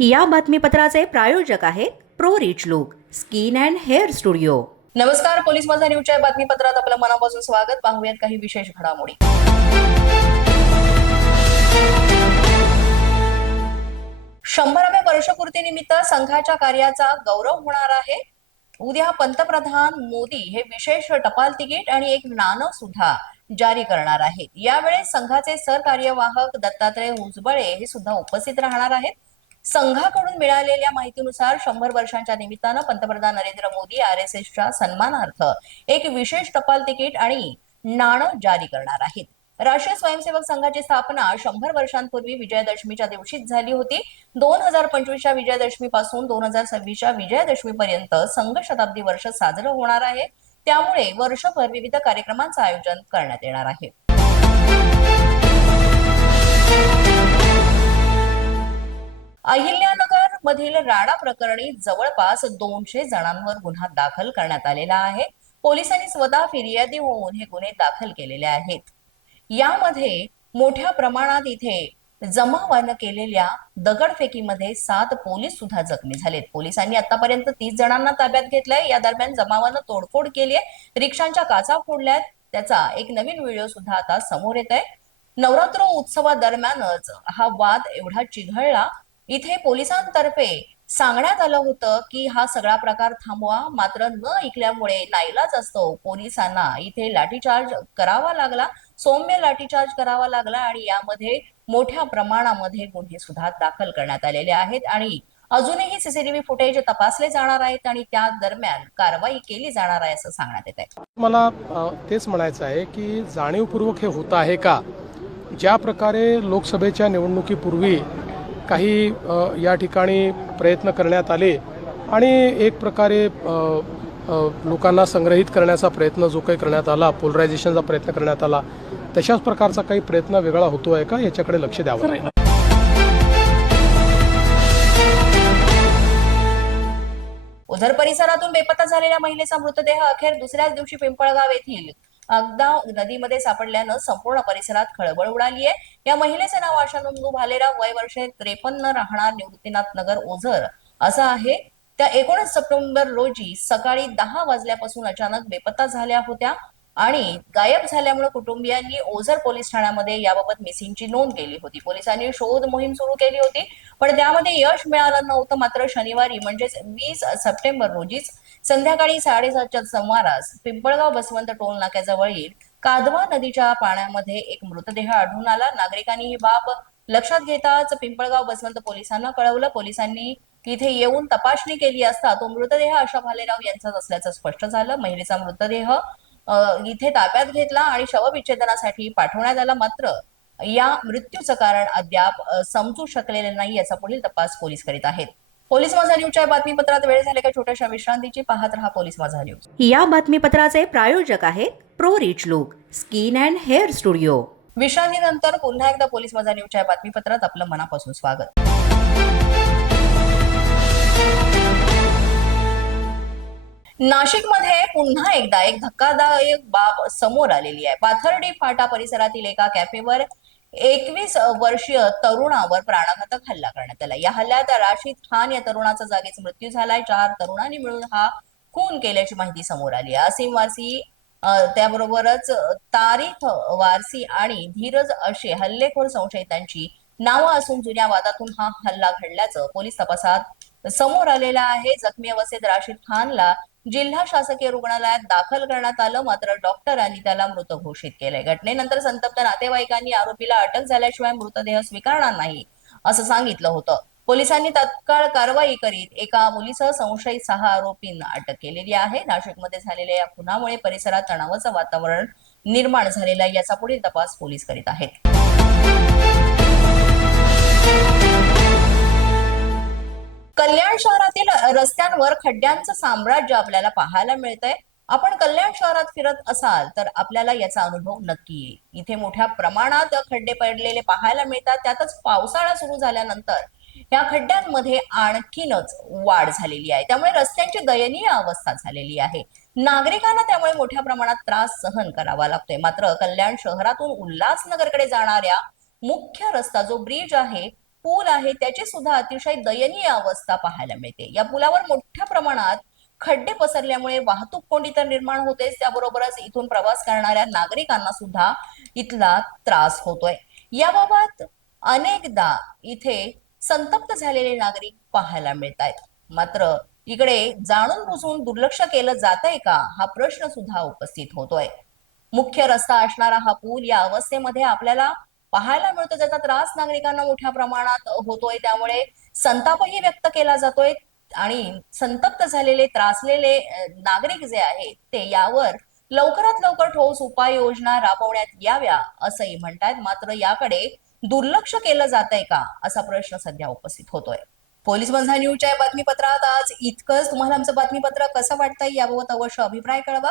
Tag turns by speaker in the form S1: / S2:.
S1: या बातमीपत्राचे प्रायोजक आहेत Pro Rich Look Skin and Hair Studio.
S2: नमस्कार पोलीस माझा न्यूजच्या बातमीपत्रात आपलं मनापासून स्वागत. पाहूयात काही विशेष घडामोडी. शंभराव्या वर्षपूर्तीनिमित्त संघाच्या कार्याचा गौरव होणार आहे. उद्या पंतप्रधान मोदी हे विशेष टपाल तिकीट आणि एक नाणं सुद्धा जारी करणार आहेत. यावेळेस संघाचे सरकार्यवाहक दत्तात्रय उजबळे हे सुद्धा उपस्थित राहणार आहेत. संघाकडून मिळालेल्या माहितीनुसार शंभर वर्षांच्या निमित्तानं पंतप्रधान नरेंद्र मोदी आर एस एसच्या सन्मानार्थ एक विशेष टपाल तिकीट आणि नाणं जारी करणार आहेत. राष्ट्रीय स्वयंसेवक संघाची स्थापना शंभर वर्षांपूर्वी विजयादशमीच्या दिवशीच झाली होती. दोन हजार पंचवीसच्या विजयादशमी पासून दोन हजार सव्वीसच्या विजयादशमी पर्यंत संघ शताब्दी वर्ष साजरं होणार आहे. त्यामुळे वर्षभर विविध कार्यक्रमांचं आयोजन करण्यात येणार आहे. अहिल्यानगर मधील राणा प्रकरणी जवळपास दोनशे जणांवर गुन्हा दाखल करण्यात आलेला आहे. पोलिसांनी स्वतः फिर्यादी होऊन हे गुन्हे दाखल केलेले आहेत. यामध्ये मोठ्या प्रमाणात इथे जमावानं केलेल्या दगडफेकीमध्ये सात पोलीस सुद्धा जखमी झालेत. पोलिसांनी आतापर्यंत तीस जणांना ताब्यात घेतलंय. या दरम्यान जमावानं तोडफोड केली आहे. रिक्षांच्या काचा फोडल्यात. त्याचा एक नवीन व्हिडिओ सुद्धा आता समोर येत आहे नवरात्र उत्सवादरम्यानच हा वाद एवढा चिघळला इथे पोलिसांतर्फे सांगण्यात आलं होतं की हा सगळा प्रकार थांबवा मात्र न ऐकल्यामुळे नाईलाच असतो. पोलिसांना इथे लाठीचार्ज करावा लागला सौम्य लाठीचार्ज करावा लागला आणि यामध्ये मोठ्या प्रमाणामध्ये गुन्हे सुद्धा दाखल करण्यात आलेले आहेत आणि अजूनही सीसीटीव्ही फुटेज तपासले जाणार आहेत आणि त्या दरम्यान कारवाई केली जाणार आहे असं सांगण्यात येत आहे
S3: मला तेच म्हणायचं आहे की जाणीवपूर्वक हे होत आहे का? ज्या प्रकारे लोकसभेच्या निवडणुकीपूर्वी काही या ठिकाणी प्रयत्न करण्यात आले आणि एक प्रकारे लोकांना संग्रहित करण्याचा प्रयत्न जो काही करण्यात आला पोलरायझेशनचा प्रयत्न करण्यात आला तशाच प्रकारचा काही प्रयत्न वेगळा होतो आहे का? याच्याकडे लक्ष द्यावं. लागेल
S2: उधर परिसरातून बेपत्ता झालेल्या महिलेचा मृतदेह अखेर दुसऱ्याच दिवशी पिंपळगाव येथील अगदा नदीमध्ये सापडल्यानं संपूर्ण परिसरात खळबळ उडाली आहे. या महिलेचं नाव आशा नंदू भालेराव. वय वर्षे त्रेपन्न. राहणार निवृत्तीनाथ नगर ओझर. असं आहे. त्या एकोणीस सप्टेंबर रोजी सकाळी दहा वाजल्यापासून अचानक बेपत्ता झाल्या होत्या. आणि गायब झाल्यामुळे कुटुंबियांनी ओझर पोलीस ठाण्यामध्ये याबाबत मिसिंगची नोंद केली होती. पोलिसांनी शोध मोहीम सुरू केली होती पण त्यामध्ये यश मिळालं नव्हतं. मात्र शनिवारी म्हणजेच वीस सप्टेंबर रोजीच संध्याकाळी साडेसातच्या सुमारास पिंपळगाव बसवंत टोल नाक्याजवळील कादवा नदीच्या पाण्यामध्ये एक मृतदेह आढळून आला. नागरिकांनी ही बाब लक्षात घेताच पिंपळगाव बसवंत पोलिसांना कळवलं. पोलिसांनी तिथे येऊन तपासणी केली असता तो मृतदेह आशा भालेराव यांचाच असल्याचं स्पष्ट झालं. महिलेचा मृतदेह इथे ताब्यात घेतला आणि शवविच्छेदनासाठी पाठवण्यात आला. मात्र या मृत्यूचं कारण अद्याप समजू शकलेले नाही याचा पुढील तपास पोलीस करीत आहेत. पोलीस माझा न्यूजच्या बातमीपत्रात वेळ झाले का? छोट्याशा विश्रांतीची पाहत रहा पोलीस माझा न्यूज
S1: या बातमीपत्राचे प्रायोजक आहेत Pro Rich Look Skin and Hair Studio.
S2: विश्रांतीनंतर पुन्हा एकदा पोलीस माझा न्यूजच्या बातमीपत्रात आपलं मनापासून स्वागत. नाशिकमध्ये पुन्हा एकदा एक धक्कादायक बाब समोर आलेली आहे. पाथर्डी फाटा परिसरातील एका कॅफेवर एकवीस वर्षीय तरुणावर प्राणघातक हल्ला करण्यात आला. या हल्ल्यात राशीद खान या तरुणाचा जागीच मृत्यू झालाय. चार तरुणांनी मिळून हा खून केल्याची माहिती समोर आली आहे. असीम वारसी त्याबरोबरच तारीख वारसी आणि धीरज असे हल्लेखोर संशयितांची नावं असून जुन्या वादातून हा हल्ला घडल्याचं पोलीस तपासात समोर आलेला आहे. जखमी अवस्थेत राशीद खानला जिल्हा शासकीय रुग्णालयात दाखल करण्यात आलं मात्र डॉक्टरांनी त्याला मृत घोषित केलंय. घटनेनंतर संतप्त नातेवाईकांनी आरोपीला अटक झाल्याशिवाय मृतदेह स्वीकारणार नाही असं सांगितलं होतं. पोलिसांनी तत्काळ कारवाई करीत एका मुलीसह संशयित सहा आरोपींना अटक केलेली आहे. नाशिकमध्ये झालेल्या या खुनामुळे परिसरात तणावाचं वातावरण निर्माण झालेलं आहे याचा पुढील तपास पोलीस करीत आहेत. कल्याण शहरातील रस्त्यांवर खड्ड्यांचं साम्राज्य आपल्याला पाहायला मिळतंय. आपण कल्याण शहरात फिरत असाल तर आपल्याला याचा अनुभव नक्की येईल. इथे मोठ्या प्रमाणात खड्डे पडलेले पाहायला मिळतात. त्यातच पावसाळा सुरू झाल्यानंतर या खड्ड्यांमध्ये आणखीनच वाढ झालेली आहे. त्यामुळे रस्त्यांची दयनीय अवस्था झालेली आहे. नागरिकांना त्यामुळे मोठ्या प्रमाणात त्रास सहन करावा लागतोय. मात्र कल्याण शहरातून उल्हासनगरकडे जाणाऱ्या मुख्य रस्ता जो ब्रिज आहे पूल आहे त्याची सुद्धा अतिशय दयनीय अवस्था पाहायला मिळते. या पुलावर मोठ्या प्रमाणात खड्डे पसरल्यामुळे वाहतूक कोंडी तर निर्माण होतेच त्याबरोबरच इथून प्रवास करणाऱ्या नागरिकांना सुद्धा इथला त्रास होतोय. याबाबत अनेकदा इथे संतप्त झालेले नागरिक पाहायला मिळत आहेत मात्र इकडे जाणून बुजून दुर्लक्ष केलं जात आहे का हा प्रश्न सुद्धा उपस्थित होतोय. मुख्य रस्ता असणारा हा पूल या अवस्थेमध्ये आपल्याला पाहायला मिळतो. ज्याचा त्रास नागरिकांना मोठ्या प्रमाणात होतोय. त्यामुळे संतापही व्यक्त केला जातोय आणि संतप्त झालेले त्रासलेले नागरिक जे आहेत ते यावर लवकरात लवकर ठोस उपाययोजना राबवण्यात याव्या असंही म्हणतायत. मात्र याकडे दुर्लक्ष केलं जात आहे का असा प्रश्न सध्या उपस्थित होतोय. पोलीस बंधा न्यूजच्या बातमीपत्रात आज इतकंच. तुम्हाला आमचं बातमीपत्र कसं वाटतंय याबाबत अवश्य अभिप्राय कळवा.